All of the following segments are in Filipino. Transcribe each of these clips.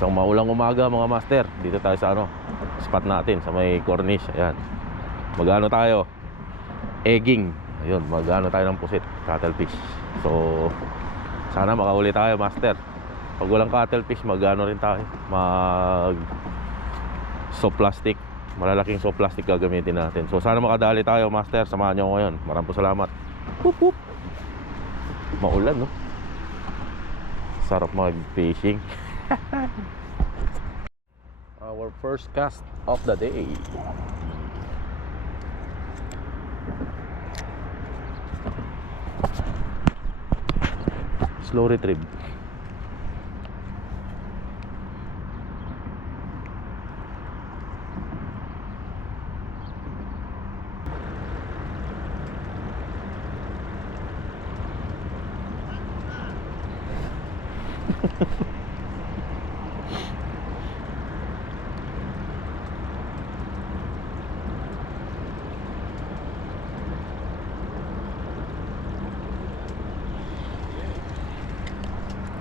Isang maulang umaga mga master. Dito tayo sa spot natin sa may corniche. Ayan. Magano tayo? Egging. Ayun, magano tayo ng pusit, cuttlefish. So sana makahuli tayo master. Pag walang cuttlefish, magano rin tayo. Soft plastic. Malalaking soft plastic gagamitin natin. So sana makadali tayo master. Samahan nyo ko ngayon. Maraming salamat. Whoop, whoop. Maulan no. Sarap mag-fishing. Our first cast of the day. Slow retrieve.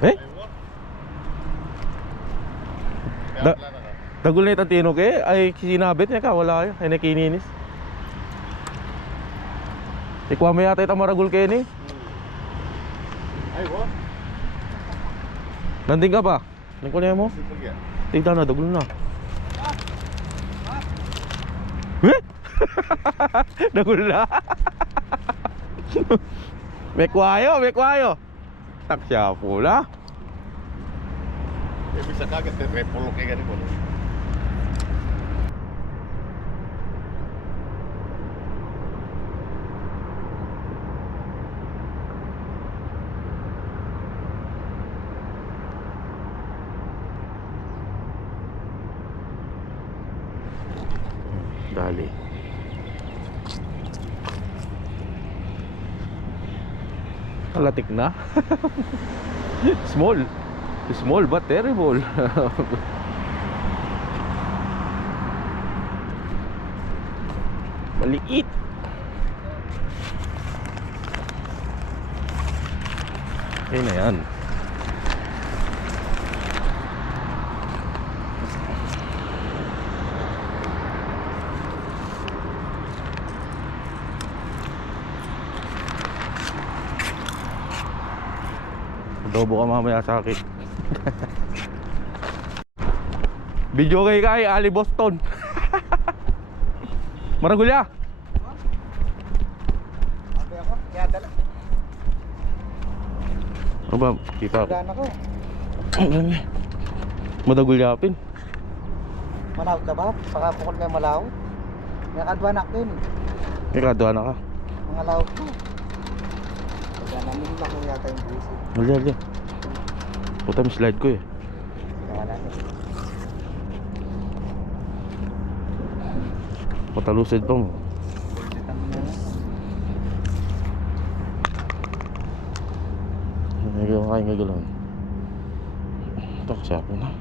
Eh? Dagul na itang tinog eh. Ay sinabit niya ka. Wala yun. Ay nakininis. Ikuha mo yata itang maragul kayo ni. Ay wo. Nanding ka pa? Nanding ko niya mo? Tignan na. Dagul na. Eh? Dagul na. Mekwayo. Mekwayo. Tak siya pula. Eh bisa kaget repolok kayak gini pun. Dali. Alatik na. Small. Small but terrible. Maliit. Ayun na yan. Adobo ka mamaya sa akin. Video kay Ali Boston. Maragulya. Ate ako, kaya dala. Ano ba? Kita ako. Dala ko. Madagulyapin. Manaw na ba? Saka pukul may malaw. May kadwa na din. Ikadwa na ka. Mga law ko. Kaya namin lang ko yata yung busi. Wala. Puta may slide ko eh. Kaya namin. Patalusid pa mo. Ngayon. Ito kasi ako na.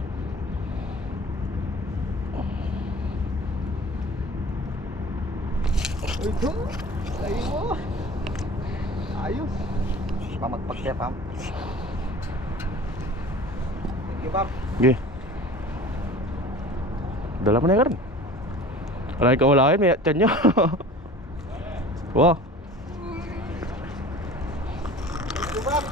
Uy, ito! Layo mo! Ayos! Pamagpagkaya, Pam. Thank you, Pam. Okay. Dala mo na yung wala yung kawalain, may atyan nyo. Wow. Thank you, Pam.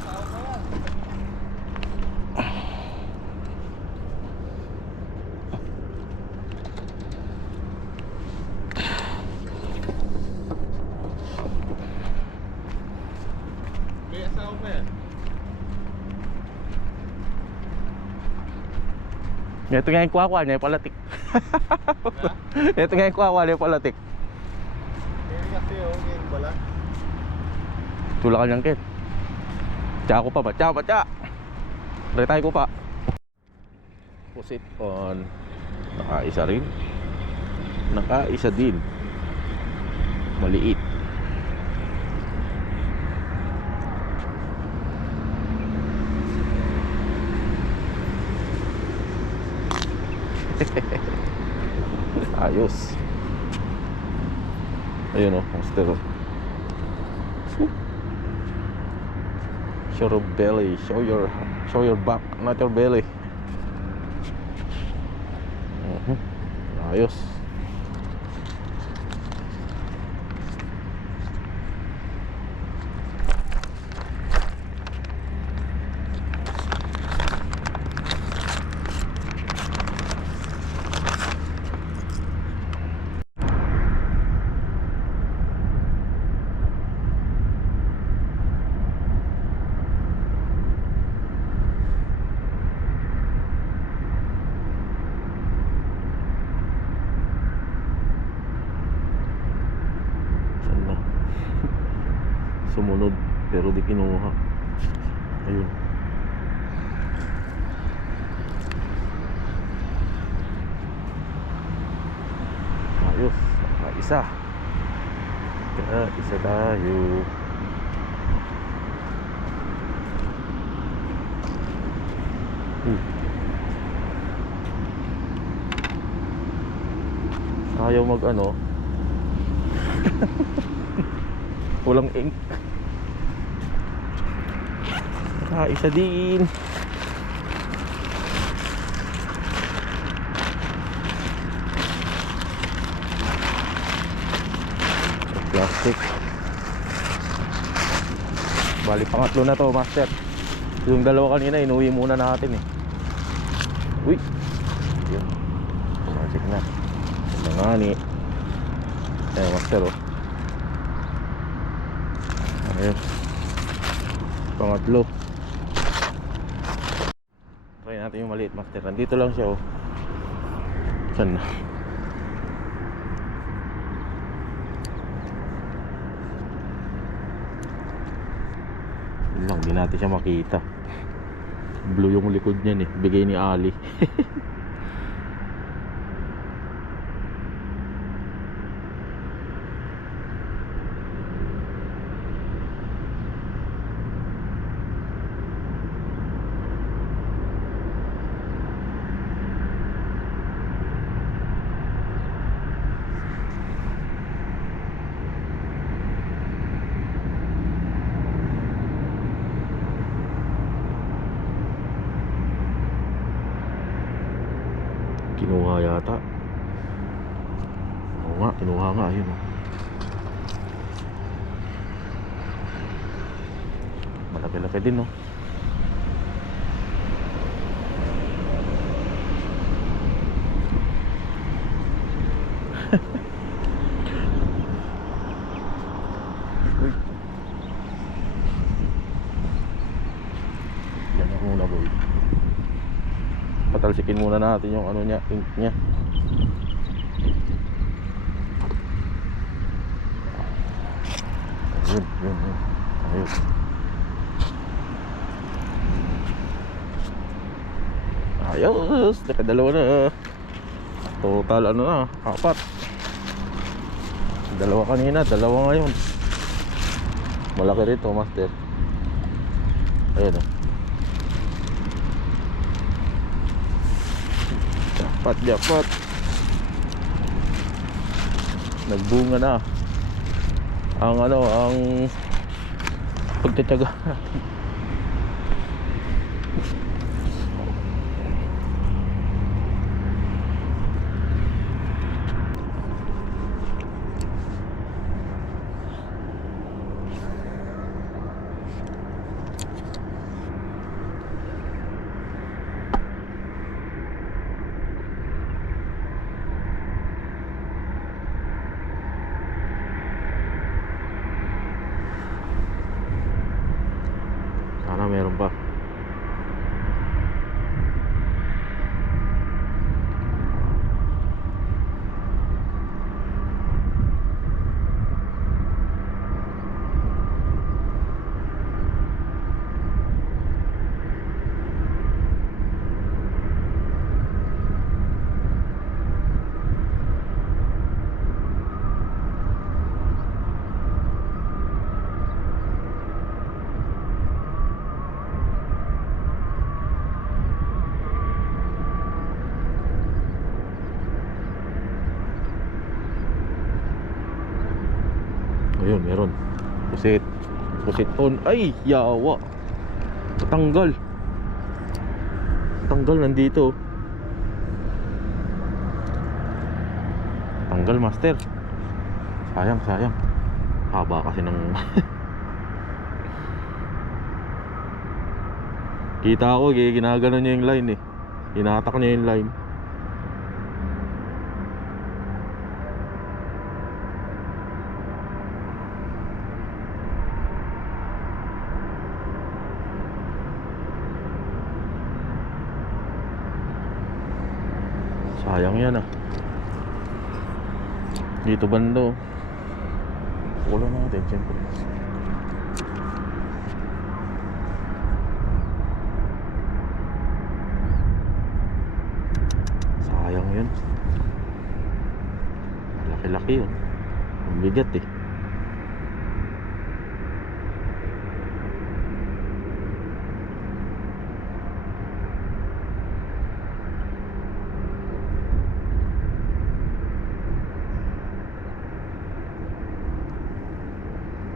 Ito nga yung kuha-kuha niya, yung palatik. Ito nga yung kuha-kuha niya, yung palatik. Kaya kasi yung bala. Tula ka niyang kin. Tsa ko pa ba? Tsa. Retay ko pa. Pusit on. Nakaisa rin. Nakaisa din. Maliit. Ayos. Ayun o, monster. Show your belly, show your back, not your belly. Ayos. Saan na? Sumunod pero di kinuha. Ayun. Ayos. Isa. Isa tayo. Ayaw mag ano. Walang ink. Isa din. Plastic. Bali pangatlo na to, master. Yung dalawa kanina inuwi muna natin eh. Uy. Yun. Pumasik na. Nangani. Ayan, master oh. Ayun. Pangatlo. Try natin yung maliit, master. Nandito lang siya oh. Saan na? Yun lang, di natin siya makita. Blue yung likod niyan eh. Bigay ni Ali. Kinuha yata. Oo nga, kinuha nga. Ayun oh. Malaki-laki din oh. Uy. Yan ang muna boy. Patalsikin muna natin yung ano niya, ink niya. Yun. Ayun. Ayos, nakadalawa na. Total ano na, 4. Dalawa kanina, dalawa ngayon. Malaki rito, master. Ayun oh. Jackpot. Nagbunga na ang ano, ang pagtitiyaga. Sana meron pa. Ayun, meron. Pusit on. Ay, yawa. Tanggal nandito. Tanggal, master. Sayang, sayang. Haba kasi ng kita ko, ginagano niya yung line eh. Hinatak niya yung line. Sayang yan ah. Dito bando. Wala natin, siyempre. Sayang yun. Laki-laki yun. Ang bigat eh.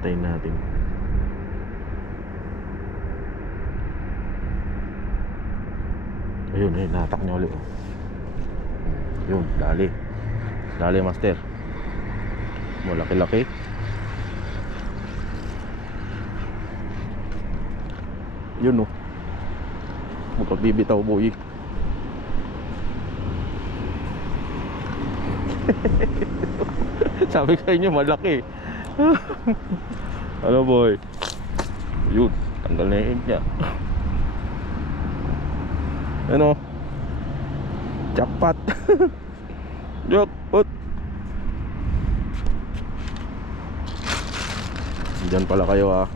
Tayin natin. Ayun, ayun, natak niya ulit. Yun, dali. Dali, master. Malaki-laki. Yun, oh. Magpagbibitaw, boy. Sabi ko sa inyo, malaki. Ano, boy? Yun, tanggal na yung egg niya. Ano? Jackpot. Jackpot. Diyan pala kayo ah.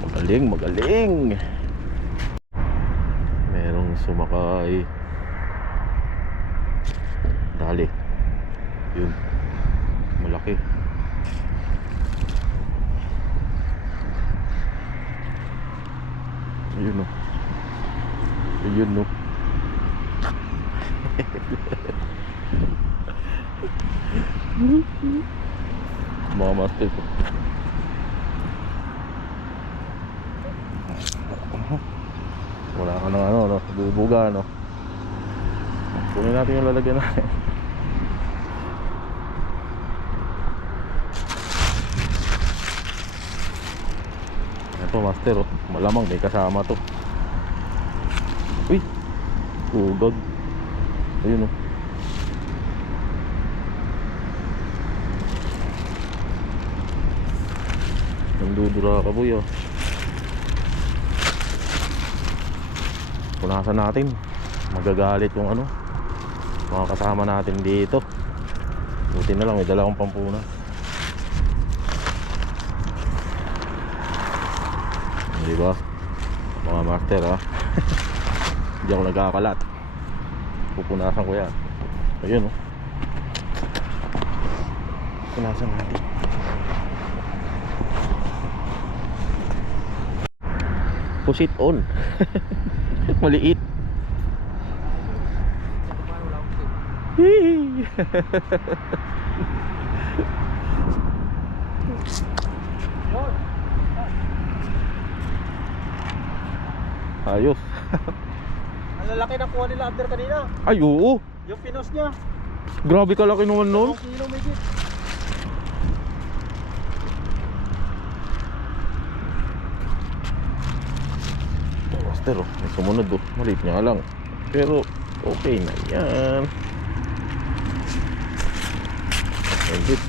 Magaling, magaling. Merong sumakay. Dali. Yun. Malaki. Ayun o. Ayun o. Mga master ko. Wala ka ng ano, bubuga no. Kunin natin yung lalagyan natin. Ito master oh, malamang may kasama to. Uy, ugag. Ayun oh. Nandudura ka boy oh. Punasan natin. Magagalit yung ano, mga kasama natin dito. Buti na lang may dala akong pampuna. Diba? Mga master ha. Hindi ako nagkakalat. Pupunasan ko yan. Ayun oh. Punasan natin. Push it on. Maliit. Ayos. Ang lalaki na kuha nila under kanina. Ay oo. Yung pinos niya. Grabe kalaki naman nun. 2 kilo may git. Master oh, may sumunod oh. Maliit niya lang. Pero okay na yan. Legit.